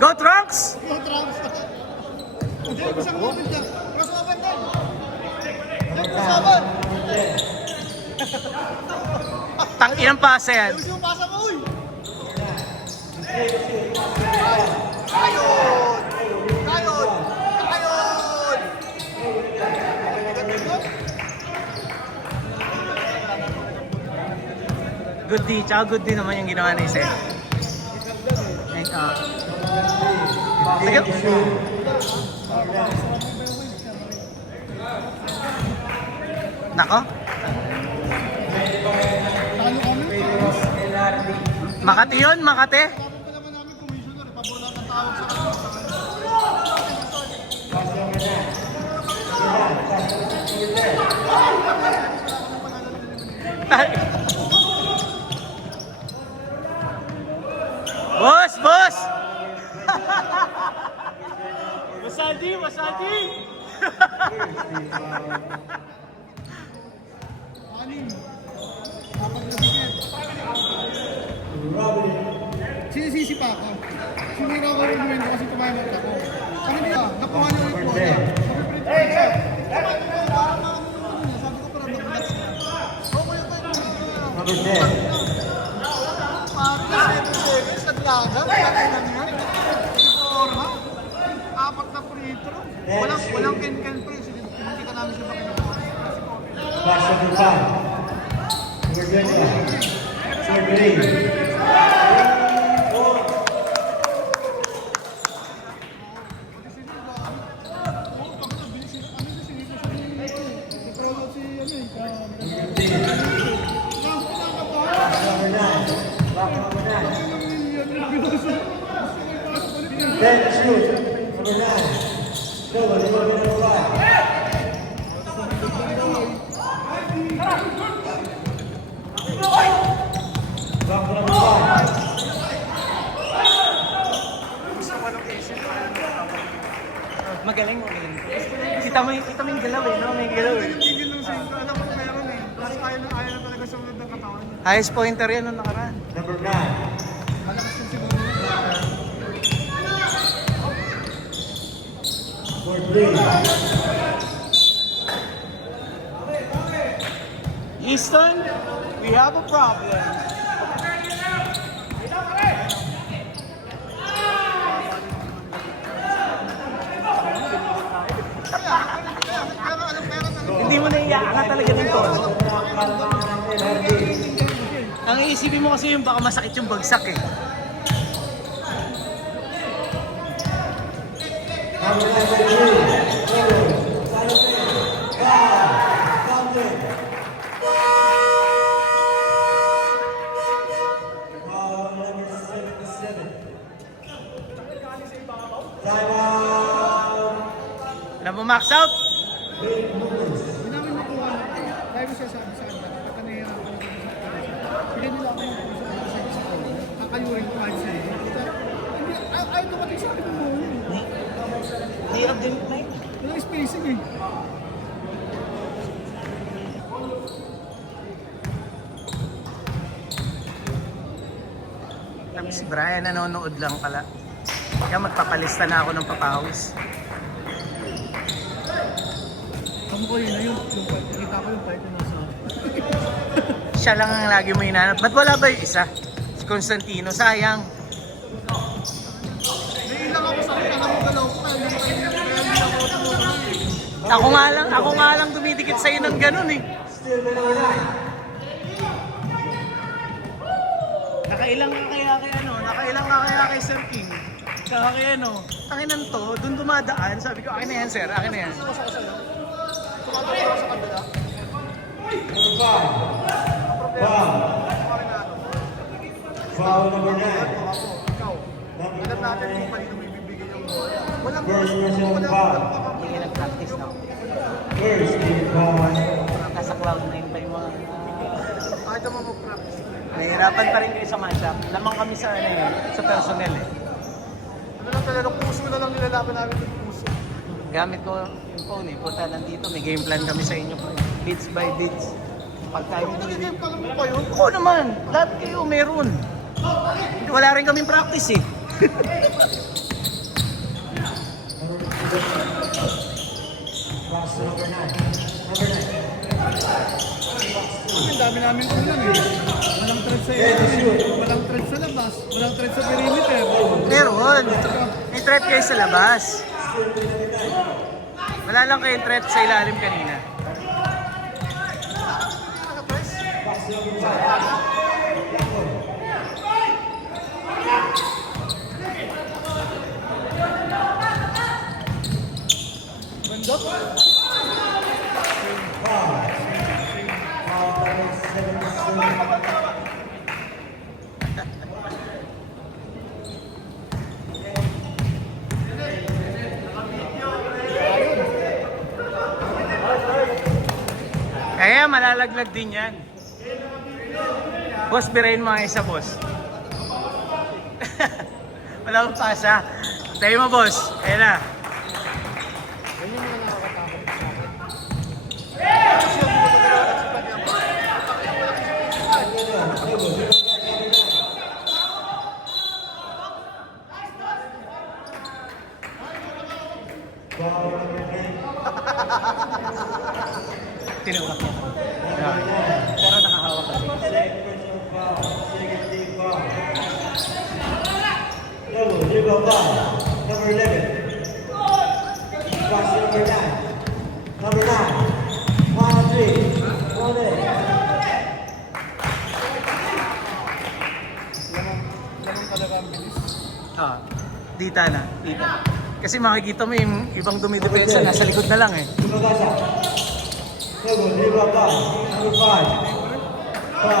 Go Trunks! Go Trunks! Hindi, isang movement niya. Crossover din! Crossover! Tang-inang pasa yan. Ayos yung pasa mo, uy! Kayon! Kayon! Kayon! Good D, tsaka good D naman yung ginawa ni Seth. Sige. Nako. Talo kami. Makati yun, Makati. Tapos pa naman namin commissioner, pabola ng tawag sa kanila. Boss, boss! Wasadi, wasadi! Anim. Apat na dikit. Sinisisi pa ako. Sinira ko yung momento kasi tumayon ako. Kami nila, nakuha niyo yung quota. Sabi ko siya. Sabi ko parang nakulat siya. Okay, okay. Parang 7 seconds, naglaga. Apat na free throw. Walang ken-ken pa yun. Nakita namin siya bakit Class number 5. Number 20. Then shoot. Number 9. Go, number 5. Back to number 5. Magaling, magaling. Kita mo yung galaw eh, no? May galaw eh. Tigil lang sa inyo. Alam ko meron eh. Plus ayaw na talaga sa unod ng katawan niya. Highest pointer yan nung nakaraan. Number 9. Malakas yung siguro niya. For 3. Easton, we have a problem. Hindi mo naiyakan talaga ng tono. Ang iisipin mo kasi yung baka masakit yung bagsak eh. Alam mo, max out? Hindi namin nakuha na. Dahil ko siya sabi sa kanila. Pagka nahihirap ko ng hindi nila ako yung sabi sa kanila. Kakayurin ko kahit sila. Ayaw dumating sa akin mo. Hirap din, Mike. Walang spacing eh. Si Brian nanonood lang pala. Kaya magpapalista na ako ng papawis. Kamu ko yun na yung fight. Nakita ko yung fight na nasa. Siya lang ang lagi mo hinanap. Ba't wala ba yung isa? Si Constantino, sayang. Naiilang ako sa akin. Alam mo galaw ko. Kaya hindi ako tumutuloy. Ako nga lang dumidikit sa'yo ng ganun eh. Nakailang ka kaya kay Sir King. Kaya ano, tanginan to, dun dumadaan. Sabi ko, akin na yan sir, akin na yan. Ako sa kasalo. Tumatawag ako sa kanila. Number 5. Foul. Foul number 9. Ikaw. Alam natin kung kanino may bibigay yung bola. Walang First personal foul. Hindi ka nag-practice na. First team foul. Nasa cloud9 pa yung mga... Kahit naman mag-practice. Nahihirapan pa rin kayo sa matchup. Lamang kami sa, sa personnel eh. Ano lang talaga, puso na lang nilalaban namin yung puso. Gamit ko yung phone eh. Punta nandito, may game plan kami sa inyo. Bits by bits. Pagka Hindi game pa lang mo pa yun. Oo naman, lahat kayo meron. Wala rin kaming practice eh. Box number 9. Number 9. Ang dami namin ulan eh. Walang thread sa walang thread sa labas, walang thread sa perimeter. Meron. May threat kayo sa labas. Wala lang kayong threat sa ilalim kanina. Box number 5. Bandok. Kaya malalaglag din yan. Boss, birayin mo nga isa, boss. Wala akong pasa. Tayo mo, boss. Ayan na. Yan yung mga nakakatakot sa akin. Kasi yung mga magagawa sa pagkakot. Tinawak niya. Pero nakahawak kasi. Number 11. Box number 9. Number 9. 1-3. 1-8. Lamang talaga ang bilis. Ah, dita na. Dita. Kasi makikita mo yung ibang dumidepensa, nasa likod na lang eh. Tumagasa. Number 5. 5.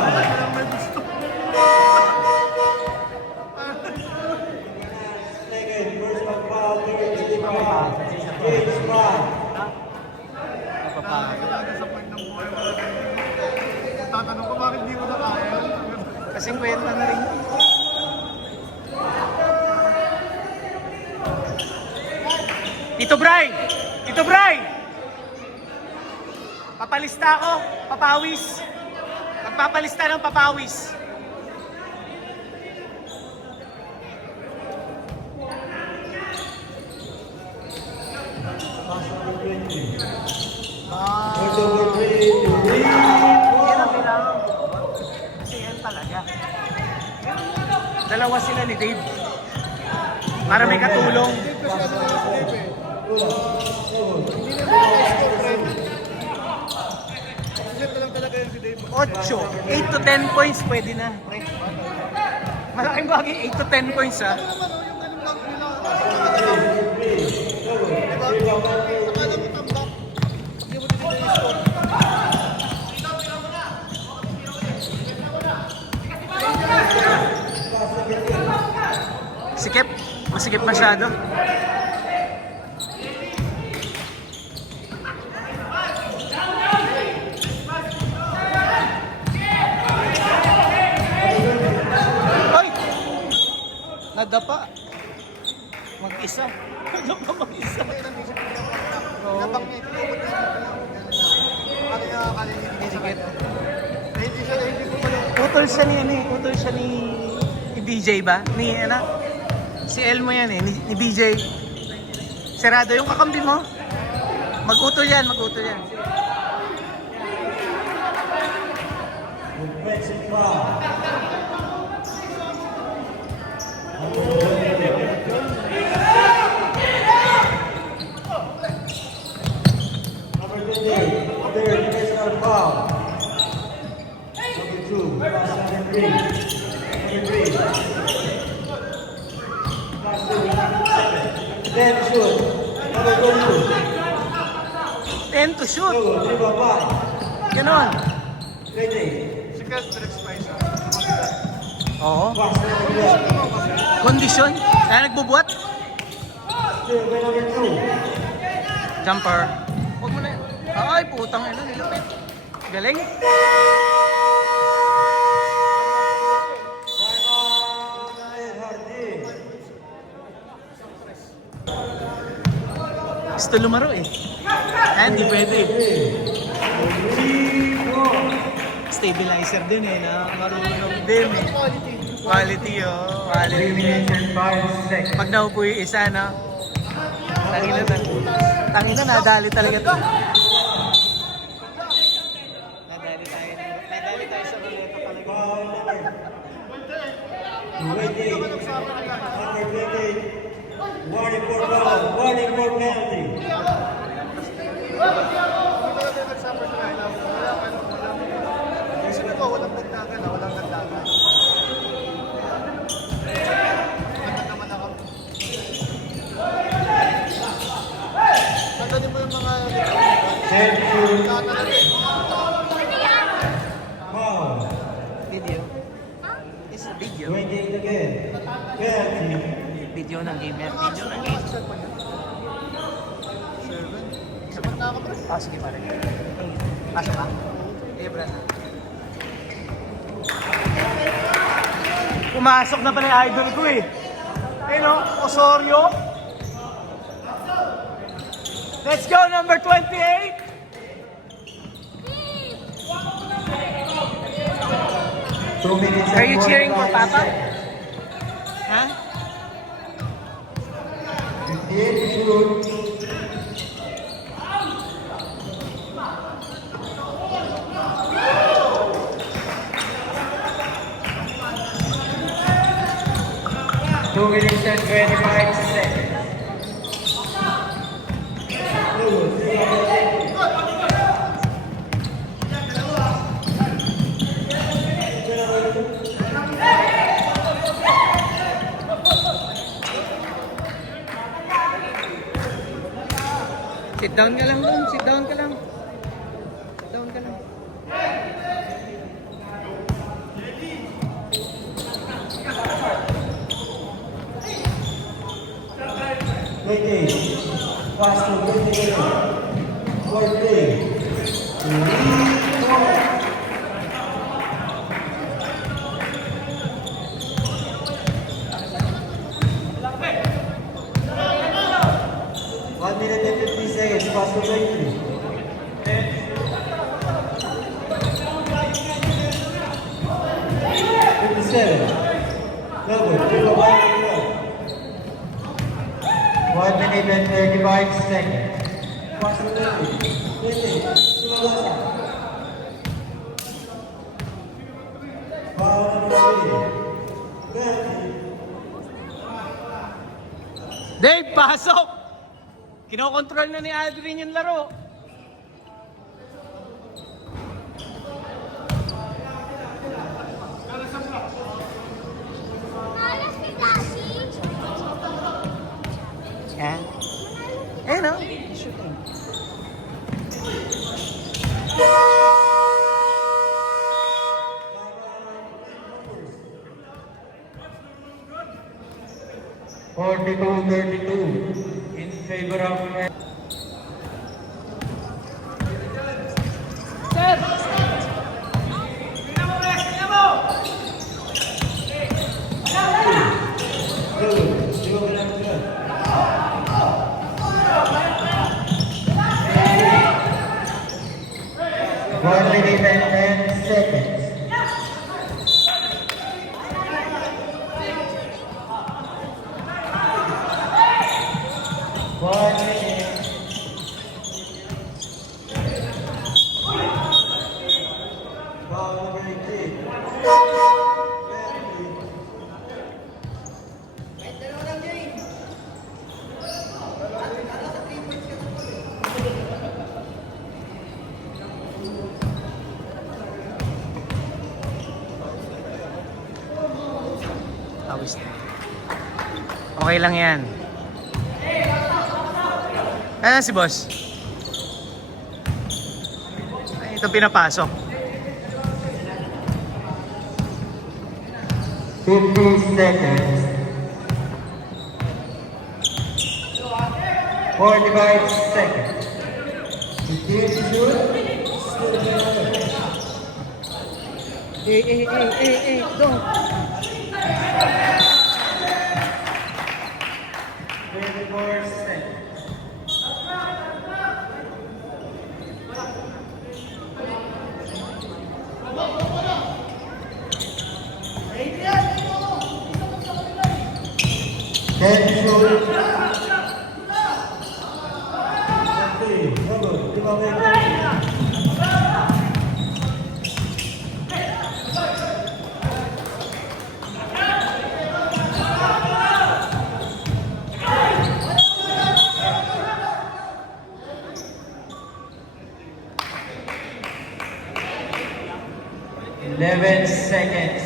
Second, first one foul, third, 55. It's 5. Napapagod. Talaga sa point ng buhay mo. Tatanong ko bakit di mo na kaya. Kasing kwenta na rin. Tito Bray! Tito Bray! Papalista ako, papawis. Magpapalista ng papawis. First over 3 to lead. Yan ang kailangan ko. Kasi yan talaga. Dalawa sila ni Dave. Para may katulong. Hindi kasi ano na si Dave eh. Hindi na ba score friend? Set na lang talaga yung si Dave. 8 8 to 10 points pwede na. Malaking bagay 8 to 10 points ha. Ano naman yung ganun lang nila. Akala mo tambak. Hindi mo din yung score. Sikip. Masikip masyado. Ay! Nadapa. Mag-isa. Nadapa mag-isa. Nabak niya. Ano yung akala niya hindi sakit? Hindi siya, hindi ko pala. Utol siya ni ano eh. Utol siya ni BJ ba? Ni ano? Si Elmo yan eh. Ni BJ. Serado yung kakambi mo. Mag-utol yan. Mag-utol yan. Offensive foul. Number 28, third personal foul. Number 2, pass number 3. Number 3. Pass to 7. Then shoot. Number 22. 10 to shoot. Go, dribble 5. Ganon. 20. Si Kel Drex pa isa. Oo. Pass number 11. Kondisyon. Kaya nagbubuhat. Still by number 2. Jumper. Huwag mo na yan. Ay, putang ina. Nilapit. Galing. Gusto lumaro eh. Hindi pwede. Stabilizer din eh. Na marunong din eh. Quality. Quality oh. Quality. 3 minutes and 5 seconds. Pag naupo yung isa, no? Tangina, nadali talaga to. Nadali tayo sa ruleta talaga. Foul number 28. Number 28. Warning for foul. Warning for penalty. Walang dagdagan, walang dagdagan. Ganda naman ako. Tandaan mo yung mga Set to tatanagin. foul. Video. It's a video. 28 again. Penalty. Video ng gamer. Video ng gamer. Sapat na ako, bro. Sige pare. Pasok ka? Sige, Brad. Pumasok na pala yung idol ko eh. No? Osorio. Let's go, number 28. Two minutes Are you and cheering for 45 Papa? seconds. Huh? 58 shoot. Two minutes and 25 seconds. Sit down ka lang dun. Sit down ka lang. Sit down ka lang. Pass to 28. Fourth play. One minute and 50 seconds. Pass to 20. Double. 1 minute and 35 seconds. Pass to 20. Sumabasa. Foul number 3. Penalty. Dave, pasok! Kinokontrol na ni Adrian yung laro. Yan. Eh no? Shooting. Forty-two, 32 in favor of One minute and 10 seconds. One minute. Foul number 18. Tawis na. Okay lang yan. Ayan si boss. Ay, ito pinapasok. 50 seconds. 45 seconds. Continue to shoot. Don't. 24 seconds. Enzo. Double, giveaway. Eleven seconds.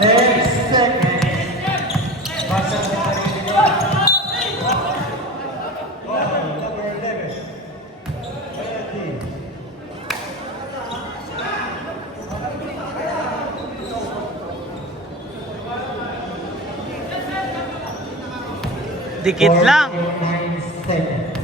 Ten seconds. Basta sa Number 11. Penalty. Dikit lang. 9 seconds.